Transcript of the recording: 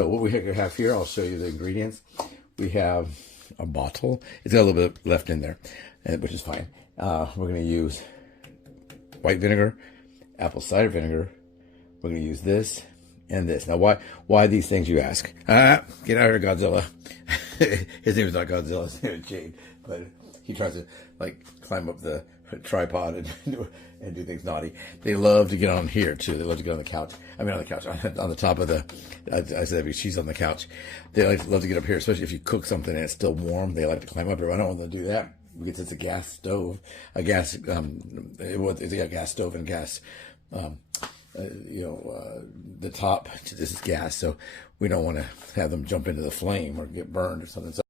So what we have here, I'll show you the ingredients. We have a bottle. It's got a little bit left in there, which is fine. We're going to use white vinegar, apple cider vinegar. We're going to use this and this. Now, why these things, you ask? Get out of here, Godzilla. His name is not Godzilla. His name is Jade. But he tries to, like, climb up the tripod and do things naughty. They love to get on here, too. They love to get on the couch. I mean, on the couch, on the top of the, I said she's on the couch. They love to get up here, especially if you cook something and it's still warm. They like to climb up here. I don't want them to do that because it's a gas stove, it's a gas stove and gas, the top, this is gas. So we don't want to have them jump into the flame or get burned or something. So